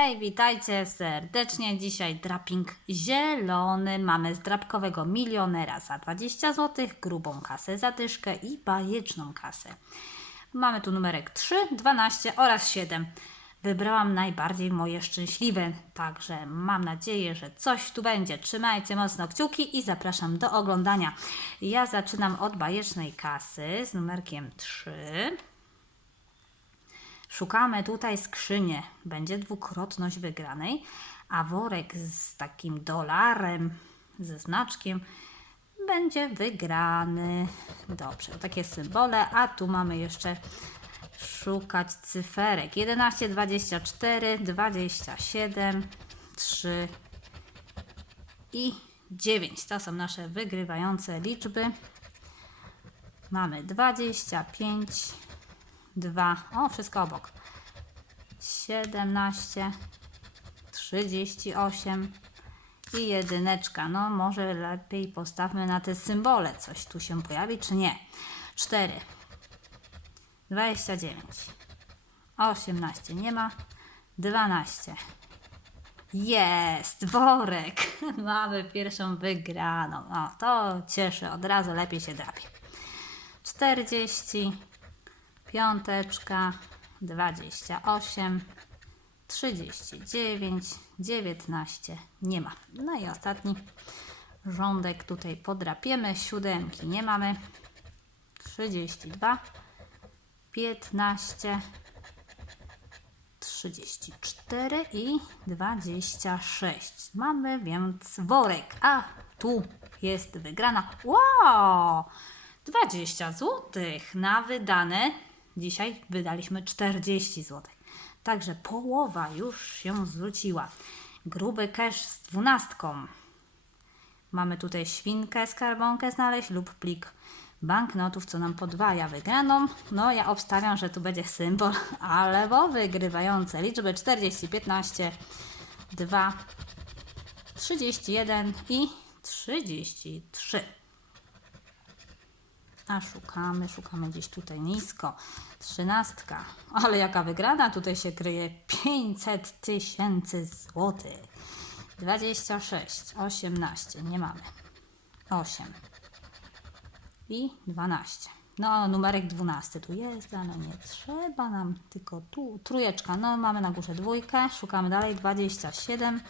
Hej, witajcie serdecznie. Dzisiaj draping zielony. Mamy zdrapkowego milionera za 20 zł, grubą kasę za dyszkę i bajeczną kasę. Mamy tu numerek 3, 12 oraz 7. Wybrałam najbardziej moje szczęśliwe, także mam nadzieję, że coś tu będzie. Trzymajcie mocno kciuki i zapraszam do oglądania. Ja zaczynam od bajecznej kasy z numerkiem 3. Szukamy tutaj skrzynię. Będzie dwukrotność wygranej, a worek z takim dolarem, ze znaczkiem będzie wygrany. Dobrze, takie symbole, a tu mamy jeszcze szukać cyferek. 11, 24, 27, 3 i 9. To są nasze wygrywające liczby. Mamy 25, 2, o wszystko obok. 17, 38 i jedyneczka. No może lepiej postawmy na te symbole. Coś tu się pojawi, czy nie? 4, 29, 18 nie ma, 12. Jest, worek. Mamy pierwszą wygraną. O, to cieszy, od razu lepiej się drapie. 40, piąteczka, 28, 39, 19, nie ma. No i ostatni rządek tutaj podrapiemy, siódemki nie mamy, 32, 15, 34 i 26. Mamy więc worek, a tu jest wygrana. Wow! 20 zł na wydane. Dzisiaj wydaliśmy 40 zł. Także połowa już się zwróciła. Gruby cash z dwunastką. Mamy tutaj świnkę, skarbonkę znaleźć lub plik banknotów, co nam podwaja wygraną. No ja obstawiam, że tu będzie symbol, ale bo wygrywające liczby 40, 15, 2, 31 i 33. A szukamy, szukamy gdzieś tutaj nisko. Trzynastka. Ale jaka wygrana tutaj się kryje? 500 tysięcy złotych. 26, 18, nie mamy. 8 i 12. No, numerek 12 tu jest, ale nie trzeba nam, tylko tu trójeczka. No, mamy na górze dwójkę, szukamy dalej. 27,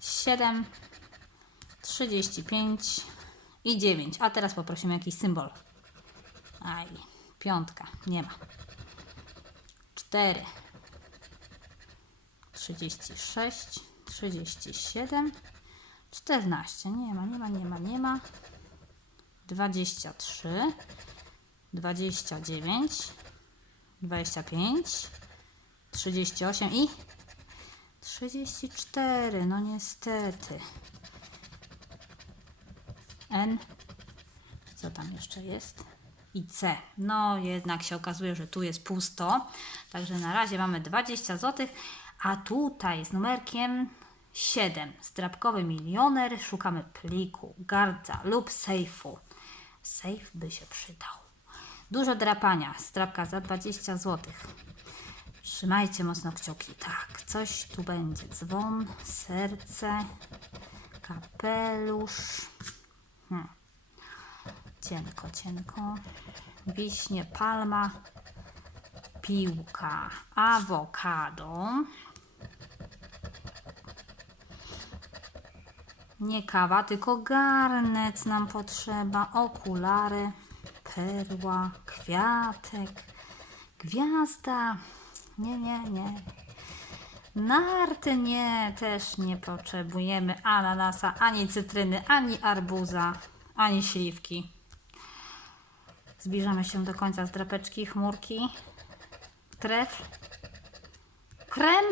7, 35 i 9. A teraz poprosimy jakiś symbol. Aj, piątka, nie ma. 4, 36, 37, 14, nie ma, nie ma, nie ma, nie ma. 23, 29, 25, 38 i 34. No niestety. N. Co tam jeszcze jest? I C. No jednak się okazuje, że tu jest pusto. Także na razie mamy 20 zł. A tutaj z numerkiem 7. Strapkowy milioner. Szukamy pliku, gardza lub sejfu. Sejf by się przydał. Dużo drapania. Strapka za 20 zł. Trzymajcie mocno kciuki. Tak, coś tu będzie. Dzwon, serce, kapelusz. Hmm. Cienko, cienko. Wiśnie, palma, piłka, awokado. Nie kawa, tylko garnet nam potrzeba. Okulary, perła, kwiatek, gwiazda. Nie, nie, nie. Narty nie, też nie potrzebujemy ananasa, ani cytryny, ani arbuza, ani śliwki. Zbliżamy się do końca z drapeczki, chmurki, tref, krem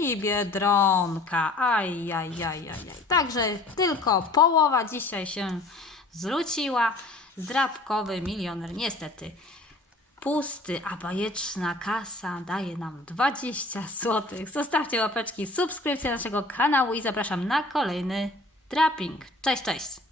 i biedronka. Aj, aj, aj, aj, aj. Także tylko połowa dzisiaj się zwróciła. Zdrabkowy milioner niestety pusty, a bajeczna kasa daje nam 20 zł. Zostawcie łapeczki, subskrypcję naszego kanału i zapraszam na kolejny draping. Cześć, cześć!